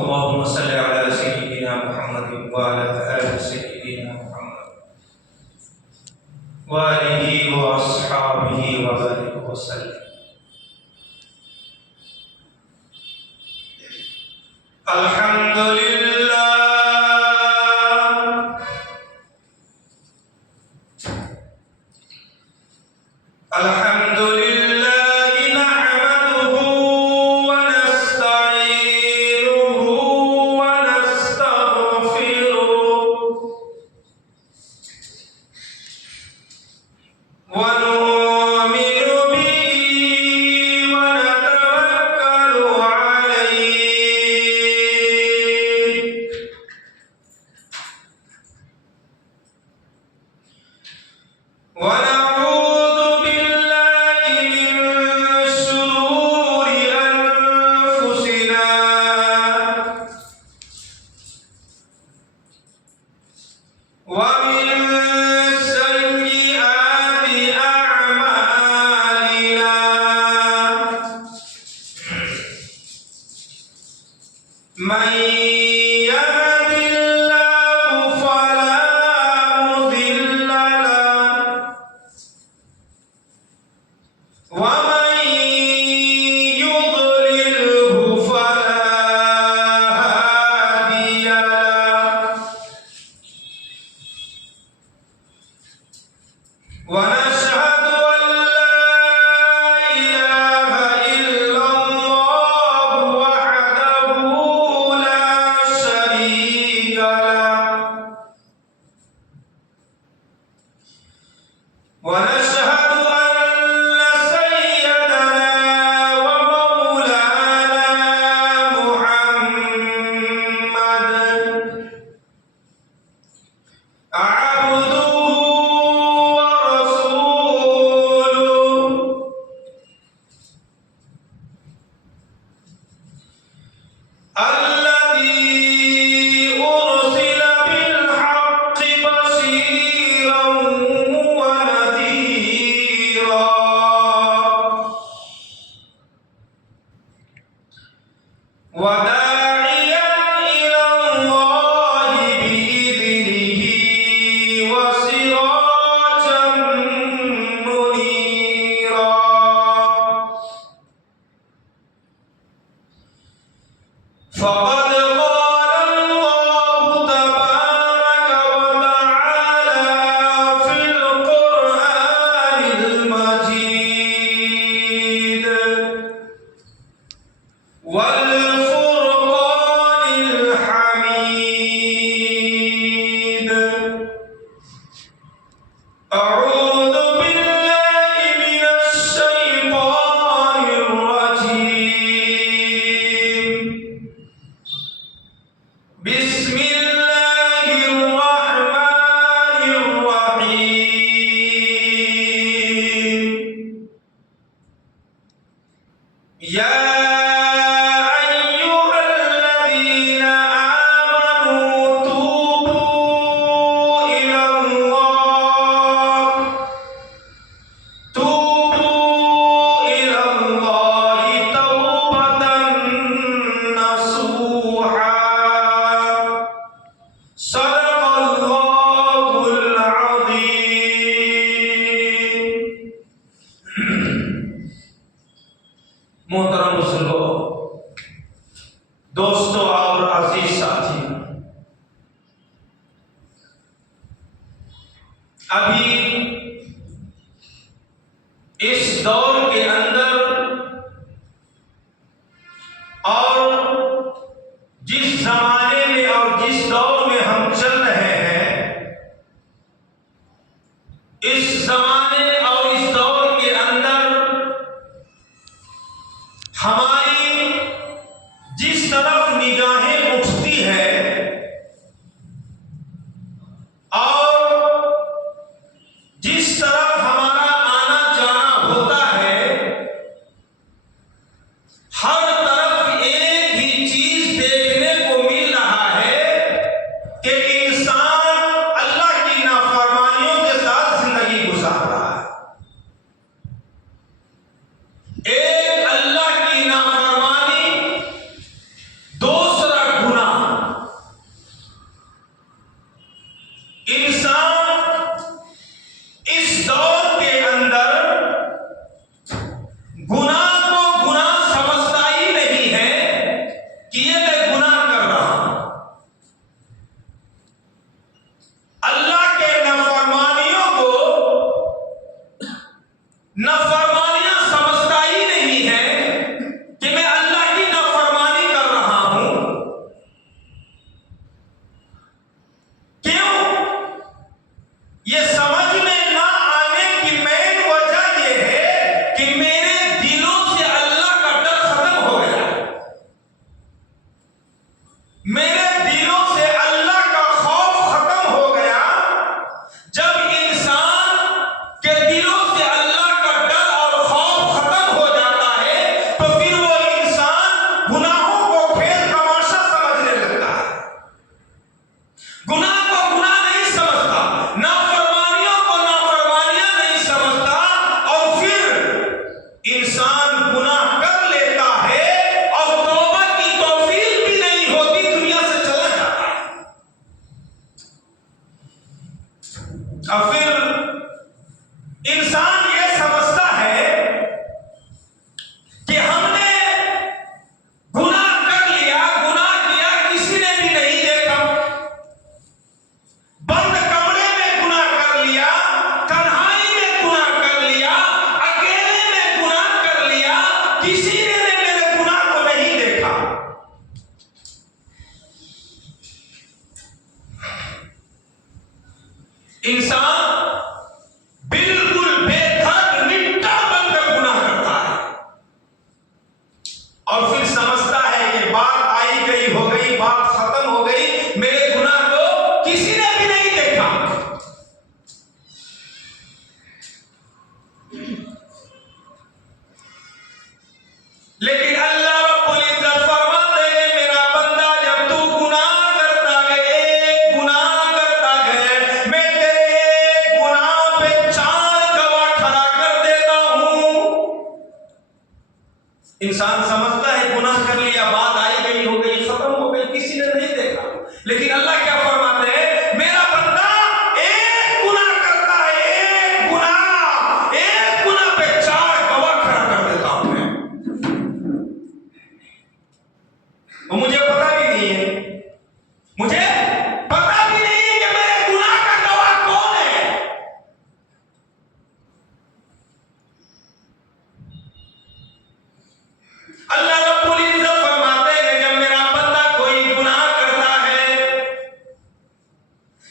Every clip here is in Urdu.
اللهم صل على سيدنا محمد وعلى آل سيدنا محمد وآله وأصحابه وبارك وسلم. الحمد لله الحمد لله نحمده ونستعينه ونستغفره ونؤمن به ونتوكل عليه ونعوذ بالله من شرور أنفسنا ومن سيئات أعمالنا من يهد الله فلا مضل له ومن يضلله فلا هادي له ونشهد أن لا إله إلا الله وحده لا شريك له ونشهد أن سيدنا ومولانا محمد عبده ورسوله الذي أرسل بالحق بشيرا ونذيرا وداعيا إلى الله بإذنه وسراجا منيرا. فقد قال الله تبارك وتعالى في القرآن المجيد والفرقان الحميد. أعوذ بالله من الشيطان الرجيم. بسم الله الرحمن الرحيم. يا أيها الذين آمنوا توبوا إلى الله توبة نصوحا. صدق الله العظيم. محترم بزرگوں، دوستوں اور عزیز ساتھی، ابھی اس دور کے اندر اور جس زمانے میں اور جس دور میں ہم چل رہے ہیں، اس زمانے اور اس دور کے اندر ہماری جس طرف نگاہیں اٹھتی ہے اور جس طرف ہمارا آنا جانا ہوتا ہے، ہر طرف ایک ہی چیز دیکھنے کو مل رہا ہے کہ انسان اللہ کی نافرمانیوں کے ساتھ زندگی گزار رہا ہے. ایک اللہ کی نافرمانی، دوسرا اور پھر سمجھتا ہے کہ بات آئی گئی ہو گئی، بات ختم ہو گئی، میرے گناہ کو کسی نے بھی نہیں دیکھا. لیکن اللہ رب العزت فرماتے ہیں میرا بندہ جب تو گناہ کرتا گئے میں تیرے ایک گناہ پہ 4 گواہ کھڑا کر دیتا ہوں. انسان سمجھتا ہے گناہ کر لیا، بات آئی گئی ہو گئی، ختم ہو گئی، کسی نے نہیں دیکھا. لیکن اللہ کیا فرماتے ہیں میرا بندہ ایک گناہ کرتا ہے، ایک گناہ پہ 4 گواہ کھڑا کر دیتا ہوں میں. وہ مجھے پتا بھی نہیں ہے کہ میرے گناہ کا گواہ کون ہے. اللہ رب العزت فرماتے ہیں جب میرا بندہ کوئی گناہ کرتا ہے،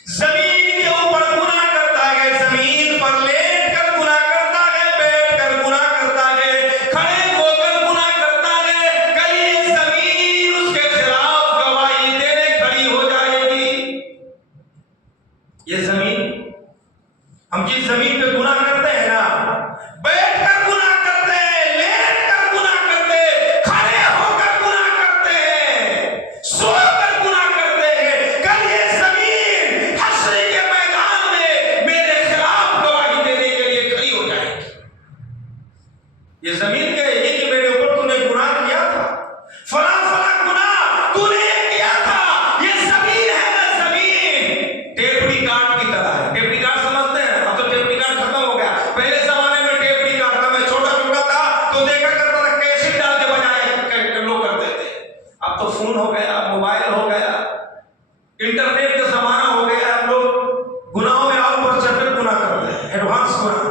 زمین کے اوپر گناہ کرتا ہے، زمین پر لیٹ کر گناہ کرتا ہے، بیٹھ کر گناہ کرتا ہے، کھڑے ہو کر گناہ کرتا ہے، کل یہ زمین اس کے خلاف گواہی دینے کھڑی ہو جائے گی. یہ زمین، ہم جس زمین پہ گناہ کرتے ہیں نا، بیٹھ کر گناہ کرتے ہیں، لیٹ کر گناہ کرتے ہیں، کھڑے ہو کر گناہ کرتے ہیں، سو کر گناہ کرتے ہیں، کل یہ زمین حشر کے میدان میں میرے خلاف گواہی دینے کے لیے کھڑی ہو جائے گی. یہ زمین کہے گی کہ میرے اوپر تو نے گناہ کیا تھا، فلاں گناہ تو نے کیا تھا. یہ زمین ہے نا، زمین ٹیپ ریکارڈ کی طرح ہے. ٹیپ ریکارڈ سمجھتے ہیں؟ اب تو ٹیپ ریکارڈ ختم ہو گیا. پہلے زمانے میں ٹیپ ریکارڈ تھا، میں چھوٹا تھا تو دیکھا کرتا تھا، کیسٹ ڈال کے بجائے لوگ کرتے تھے. اب تو فون ہو گیا، موبائل ہو گیا، انٹرنیٹ کا زمانہ ہو گیا. ہم لوگ گناہوں میں اور بڑھ چڑھ کر گناہ کرتے ہیں، ایڈوانس گناہ.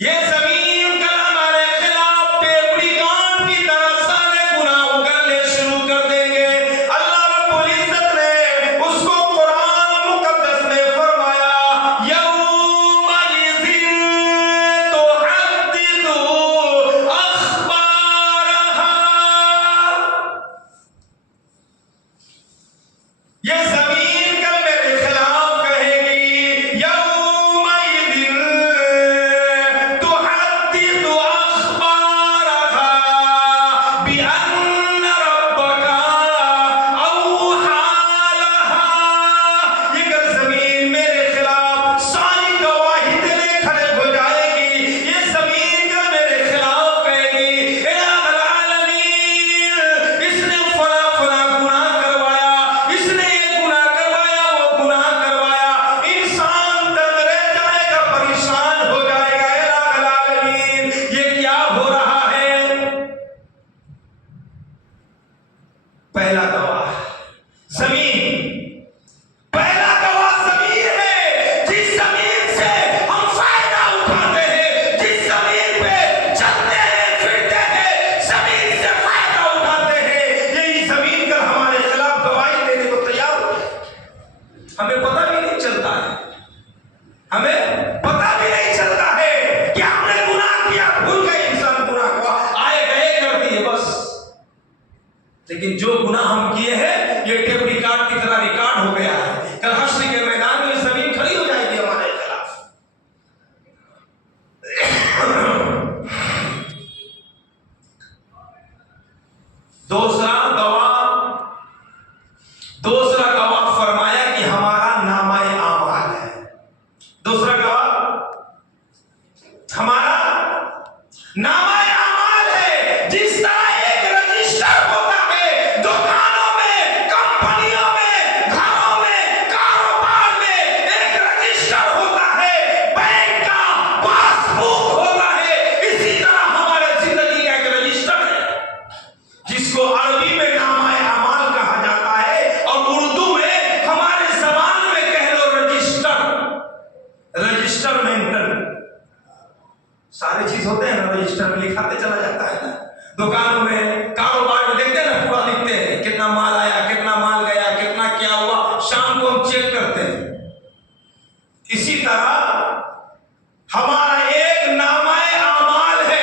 یہ زمین کل ہمارے خلاف ٹیپ ریکارڈ کی طرح سارے گناہ اگلنے شروع کر دیں گے. اللہ رب العزت نے اس کو قرآن مقدس میں فرمایا یومئذ تحدث اخبارها. یہ زمین کل میرے خلاف کہے گی یومئذ تحدث اخبارها بأن ربك اوحى لها. یہ کل زمین میرے خلاف ساری گواہی دینے کھڑے ہو جائے گی. یہ زمین کل میرے خلاف کہے گی الہ العالمین، اس نے فلاں گناہ کروایا، اس نے یہ گناہ کروایا، وہ گناہ کروایا. انسان تنگ رہ جائے گا، پریشان ہو جائے گا. الہ العالمین یہ کیا ہو رہا ہے؟ پہلا گواہ زمین، پہلا گواہ زمین ہے. جس زمین سے ہم فائدہ اٹھاتے ہیں، جس زمین پہ چلتے ہیں پھرتے ہیں، زمین سے فائدہ اٹھاتے ہیں، یہی زمین کا ہمارے خلاف گواہی دینے کو تیار ہو. ہمیں پتہ بھی نہیں چلتا ہے، کہ ہم نے گناہ کیا. بھول گئے انسان گناہ کو، آئے گئے کر دیے بس. لیکن جو گناہ ہم کیے ہیں یہ ٹیپ ریکارڈ کی طرح ریکارڈ ہو گیا ہے. کل حشر کے میدان میں زمین کھڑی ہو جائے گی ہمارے خلاف. دوسرا گواہ فرمایا کہ ہمارا نامہ اعمال ہے. دوسرا گواہ ہمارا نامہ اعمال ہے. جس طرح ایک رجسٹر ہوتا ہے دکانوں میں، کمپنیوں میں، گھروں میں، کاروبار میں ایک رجسٹر ہوتا ہے، بینک کا پاس بک ہوتا ہے، اسی طرح ہمارے زندگی کا ایک رجسٹر ہے جس کو عربی میں نامہ اعمال کہا جاتا ہے، اور اردو میں ہمارے زبان میں کہہ لو رجسٹرمنٹل. سارے چیز ہوتے ہیں نا رجسٹر میں لکھاتے چلا جاتا ہے نا. دکانوں میں، کاروبار میں دیکھتے ہیں نا، پورا لکھتے ہیں کتنا مال آیا، کتنا مال گیا، کتنا کیا ہوا، شام کو ہم چیک کرتے ہیں. اسی طرح ہمارا ایک نامہ اعمال ہے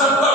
70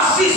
80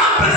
90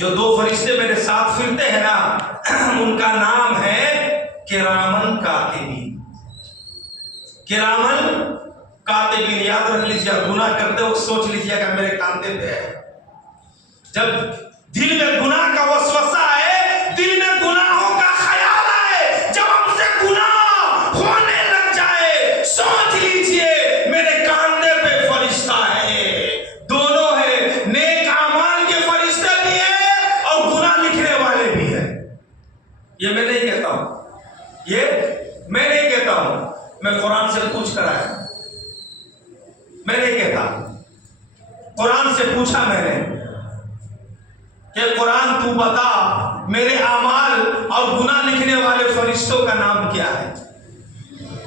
جو دو فرشتے میرے ساتھ پھرتے ہیں نا ان کا نام ہے کرامن کاتبین. کرامن کاتبین یاد رکھ لیجیے. گناہ کرتے ہو سوچ لیجیے کہ میرے کاندھے پہ ہے. جب دل میں گناہ کا وسوسہ آئے, دل میں گناہوں کا خیال آئے, جب ہم سے گناہ ہونے لگ جائے, سوچ لیجیے میرے کاندھے پہ فرشتہ ہے. دونوں ہے, نیک اعمال کے فرشتے بھی ہیں اور گناہ لکھنے والے بھی ہیں. یہ میں نہیں کہتا ہوں, یہ میں نہیں کہتا ہوں, میں قرآن سے پوچھ کر آیا. میں نہیں کہتا, قرآن سے پوچھا میں نے کہ قرآن تو بتا میرے اعمال اور گناہ لکھنے والے فرشتوں کا نام کیا ہے.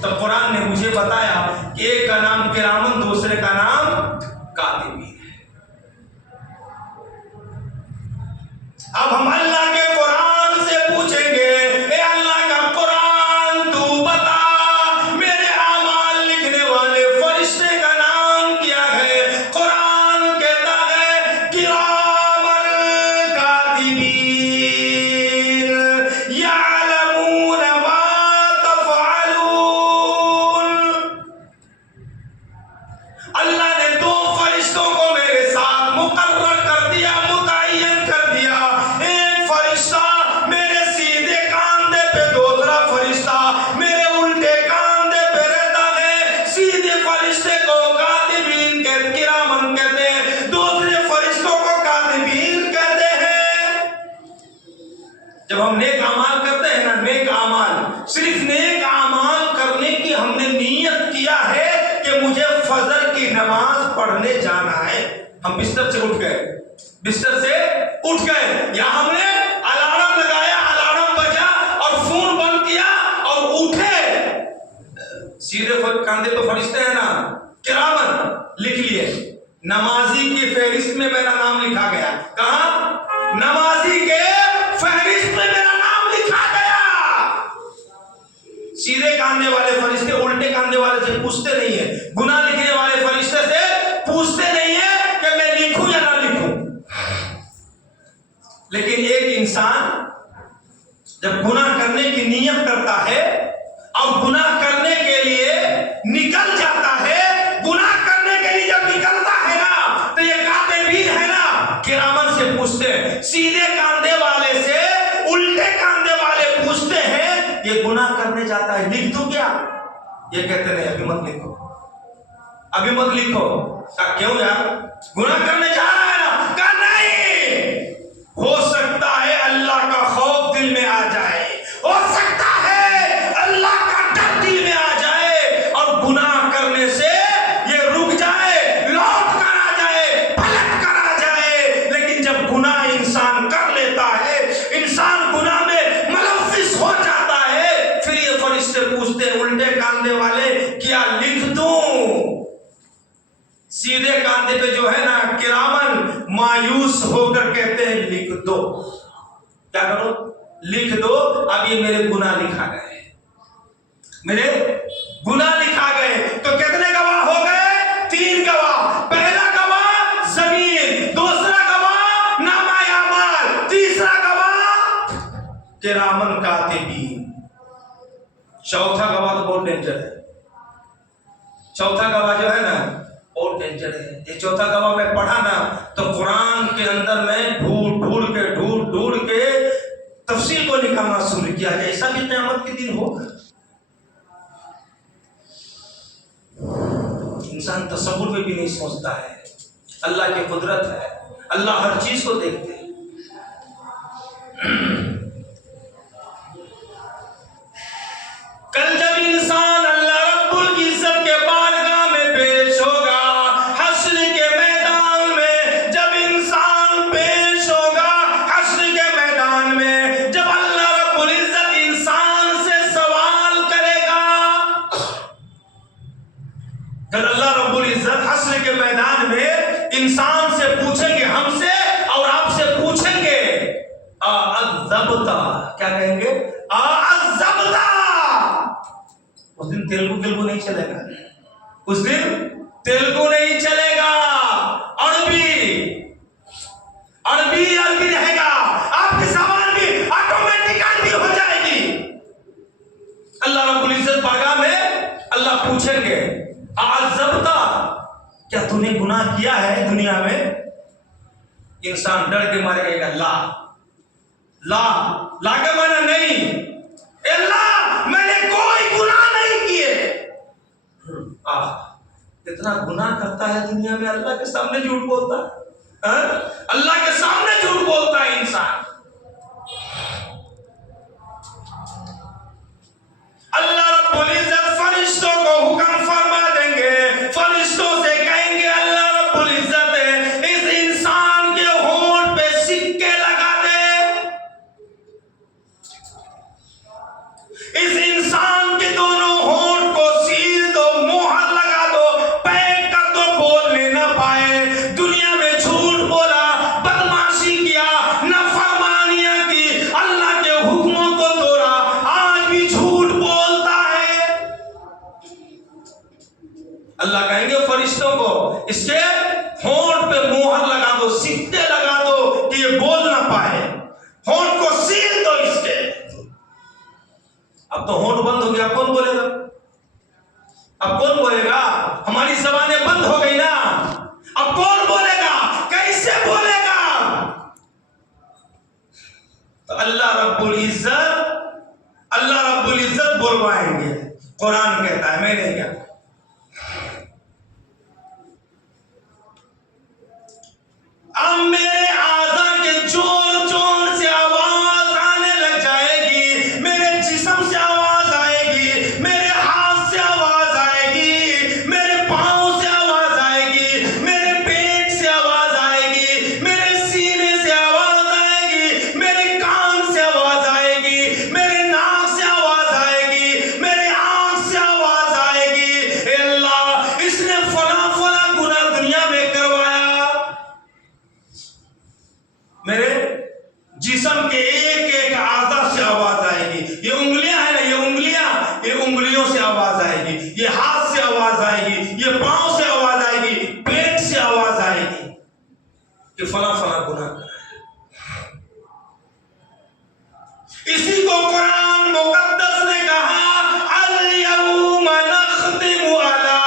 تب قرآن نے مجھے بتایا کہ ایک کا نام کرامن, دوسرے کا نام کاتبین ہے. اب ہم اللہ کے قرآن سے پوچھیں گے, اے اللہ کا قرآن تو بتا میرے اعمال لکھنے والے فرشتے کا نام کیا ہے. قرآن کہتا ہے کرامن کاتبین یعلمون ما تفعلون. اللہ نے دو فرشتوں کو میرے ساتھ مقرر کر دیا, متعین کر دیا. ایک فرشتہ میرے سیدھے کاندھے پہ, دوسرا فرشتہ میرے الٹے کاندھے پہ رہتا ہے. سیدھے فرشتے کو کاتبین کہتے, کرامن کہتے ہیں, دوسرے فرشتوں کو کاتبین کہتے ہیں. جب ہم نیک اعمال کرتے ہیں نا, نیک اعمال, صرف نیک اعمال کرنے کی ہم نے نیت کیا ہے کہ مجھے فجر کی نماز پڑھنے جانا ہے. ہم بستر سے اٹھ گئے, یا ہم نے الارم لگایا, الارم بجا اور فون بند کیا اور اٹھے. سیدھے کاندھے پہ فرشتے ہیں نا, کرامن, لکھ لیے. نمازی کی فہرست میں میرا نام لکھا گیا. کہاں؟ نمازی کے فہرست میں میرا نام لکھا گیا. سیدھے کاندھے والے فرشتے الٹے کاندھے والے سے پوچھتے نہیں ہیں, گناہ لکھنے والے فرشتے سے پوچھتے نہیں ہیں کہ میں لکھوں یا نہ لکھوں. لیکن ایک انسان جب گناہ کرنے کی نیت کرتا ہے اور گناہ کرنے کے لیے نکل جاتا ہے, گناہ کرنے کے لیے جب نکلتا ہے نا, تو یہ کاتبین ہے نا, کرامن سے پوچھتے ہیں. سیدھے کاندھے والے سے الٹے کاندھے والے پوچھتے ہیں یہ گناہ کرنے جاتا ہے, لکھ دوں کیا؟ یہ کہتے نہیں, ابھی مت لکھو, ابھی مت لکھو. کہا کیوں یار, گناہ کرنے جا رہا ہے نا؟ کہا نہیں, ہو سکتا ہے اللہ کا خوف دل میں آ جائے, ہو سکتا ہے اللہ کا ڈر دل میں آ جائے اور گناہ کرنے سے یہ رک جائے, لوٹ کر آ جائے, پلٹ کر آ جائے. لیکن جب گناہ انسان کر لیتا ہے, انسان گناہ میں ملوث ہو جاتا ہے, پھر یہ فرشتے پوچھتے ہیں الٹے کاندھے والے کیا لکھ دوں؟ سیدھے کاندھے پہ جو ہے نا کرامن مایوس ہو کر کہتے ہیں لکھ دو. کیا کرو؟ لکھ دو. اب یہ میرے گناہ لکھا گئے, میرے گناہ لکھا گئے. تو کتنے گواہ ہو گئے؟ 3 گواہ. پہلا گواہ زمین, دوسرا گواہ نامہ اعمال, تیسرا گواہ کرامن کاتبین. چوتھا گواہ تو بہت ڈینجر ہے. چوتھا گواہ جو ہے نا اور ڈینجر ہے. یہ چوتھا گواہ میں پڑھا نا تو قرآن کے اندر میں ڈھونڈ کے تفسیر کو نکالنا شروع کیا کہ ایسا بھی قیامت کے دن ہوگا. انسان تصور میں بھی نہیں سوچتا ہے. اللہ کی قدرت ہے, اللہ ہر چیز کو دیکھتے ہیں. کل جب انسان اللہ رب العزت کے بارگاہ میں پیش ہوگا, حشر کے میدان میں جب انسان پیش ہوگا, حشر کے میدان میں جب اللہ رب العزت انسان سے سوال کرے گا, جب اللہ رب العزت حشر کے میدان میں انسان سے پوچھیں گے, ہم سے اور آپ سے پوچھیں گے, اعذبتا, کیا کہیں گے؟ اعذبتا. اس دن تیلگو نہیں چلے گا, اس دن تیلگو نہیں چلے گا, عربی رہے گا. پوچھیں گے آزبتا، کیا تو نے گناہ کیا ہے دنیا میں؟ انسان ڈر کے مارے گا لا لا لا کے مانا نہیں، اللہ میں نے کوئی گناہ نہیں کیے۔ کتنا گناہ کرتا ہے دنیا میں، اللہ کے سامنے جھوٹ بولتا ہے، اللہ کے سامنے جھوٹ بولتا ہے انسان۔ اللہ رب العزت فرشتوں کو حکم فرما دیں گے، فرشتوں سے کہیں گے اللہ رب العزت اس انسان کے ہونٹ پہ سکے لگا دے، اس انسان کے دونوں ہونٹ کو سیل دو، مہر لگا دو، پیک کر دو، بولنے نہ پائے۔ دنیا میں جھوٹ بولا، بدماشی کیا، نافرمانیاں کی، اللہ کے حکموں کو توڑا، آج بھی جھوٹ بولتا ہے۔ اللہ کہیں گے فرشتوں کو اس کے ہونٹ پہ مہر لگا دو، سکے لگا دو کہ یہ بول نہ پائے، ہونٹ کو سیل دو اس کے۔ اب تو ہونٹ بند ہو گیا، کون بولے گا؟ اب کون بولے گا؟ ہماری زبانیں بند ہو گئی نا، اب کون بولے گا؟ کیسے بولے گا؟ تو اللہ رب العزت بلوائیں گے۔ قرآن کہتا ہے، میں نہیں کہتا۔ اب میرے اعضاء کے جوڑ جوڑ سے آواز آنے لگ جائے گی، میرے جسم سے آواز آئے گی، میرے ہاتھ سے آواز آئے گی، میرے پاؤں سے آواز آئے گی، میرے پیٹ سے آواز آئے گی، میرے سینے سے آواز آئے گی، میرے کان سے آواز آئے گی، میرے ناک سے آواز آئے گی، میرے آنکھ سے آواز آئے گی، اے اللہ اس نے فلاں فلاں گناہ دنیا میں کروایا۔ میرے جسم کے ایک ایک اعضاء سے آواز آئے گی، یہ انگلیاں ہیں نا، یہ انگلیوں سے آواز آئے گی، یہ ہاتھ سے آواز آئے گی، یہ پاؤں سے آواز آئے گی، پیٹ سے آواز آئے گی کہ فلاں فلاں گناہ کرا ہے۔ اسی کو قرآن مقدس نے کہا الیوم نختم علی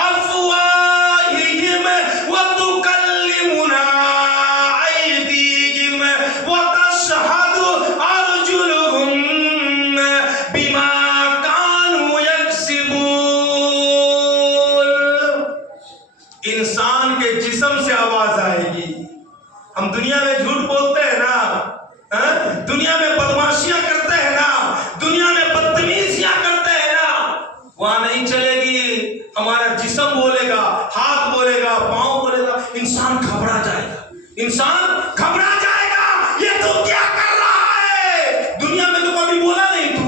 افواہہم وتکلمنا ایدیہم وتشہد ارجلہم بما کانوا یکسبون۔ انسان کے جسم سے آواز آئے گی۔ ہم دنیا میں جھوٹ بولتے ہیں نا، دنیا میں بدماشیاں کرتے ہیں نا، دنیا میں بدتمیزیاں کرتے ہیں نا، وہاں نہیں چلے گی۔ ہمارا جسم بولے گا، ہاتھ بولے گا، پاؤں بولے گا، انسان گھبرا جائے گا، انسان گھبرا جائے گا، یہ تو کیا کر رہا ہے؟ دنیا میں تو کبھی بولا نہیں، تو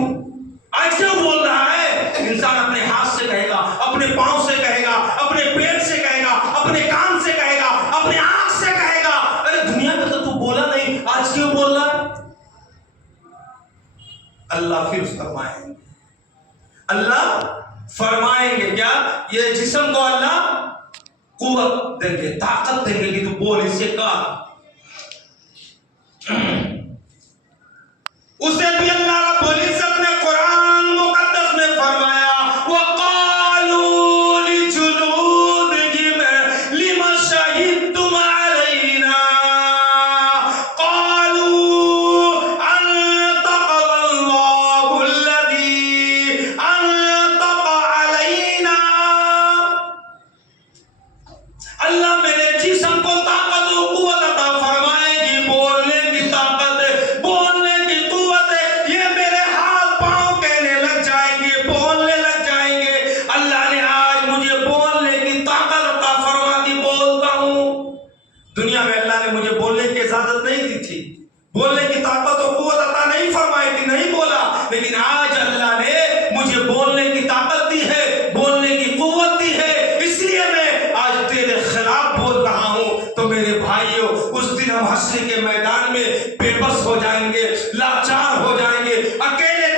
آج کیوں بول رہا ہے؟ انسان اپنے ہاتھ سے کہے گا، اپنے پاؤں سے کہے گا، اپنے پیٹ سے کہے گا، اپنے کان سے کہے گا، اپنے آنکھ سے کہے گا، ارے دنیا میں تو بولا نہیں، آج کیوں بول رہا ہے؟ اللہ پھر فرمائیں گے، اللہ فرمائیں گے کیا؟ یہ جسم کو اللہ قوت دیں گے، طاقت دیں گے کہ تو بول، اس سے کہا اسے بھی اللہ رب العزت نے قرآن مقدس میں فرمایا وَقَالُوا لِجُلُودِهِمْ لِمَ شَهِدتُّمْ عَلَيْنَا قَالُوا أَنطَقَنَا اللَّهُ الَّذِي أَنطَقَ عَلَيْنَا۔ اللہ میرے جسم کو طاقت و قوت عطا فرمائے گی، بولنے کی طاقت ہے، بولنے کی قوت ہے، یہ میرے ہاتھ پاؤں کہنے لگ جائیں گے، بولنے لگ جائیں گے۔ اللہ نے آج مجھے بولنے کی طاقت عطا فرما دی، بولتا ہوں۔ دنیا میں اللہ نے مجھے بولنے کی اجازت نہیں دی تھی، بولنے کی طاقت و قوت عطا نہیں فرمائی تھی، نہیں بولا، لیکن آج اللہ نے مجھے بولنے کی طاقت دی ہے، بولنے کی قوت دی ہے، اس لیے میں آج تیرے خلاف بول رہا ہوں۔ تو میرے بھائیوں، اس دن ہم حشر کے میدان میں بے بس ہو جائیں گے، لاچار ہو جائیں گے، اکیلے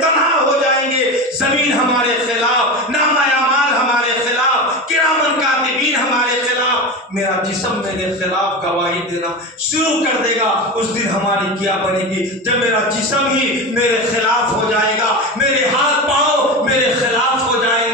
تنہا ہو جائیں گے، زمین ہمارے خلاف، نامہ اعمال ہمارے خلاف، کرامن کاتبین ہمارے خلاف، میرا جسم میرے خلاف گواہی دینا شروع کر دے گا۔ اس دن ہماری کیا بنے گی جب میرا جسم ہی میرے خلاف ہو جائے گا، میرے ہاتھ پاؤں میرے خلاف ہو جائیں گے۔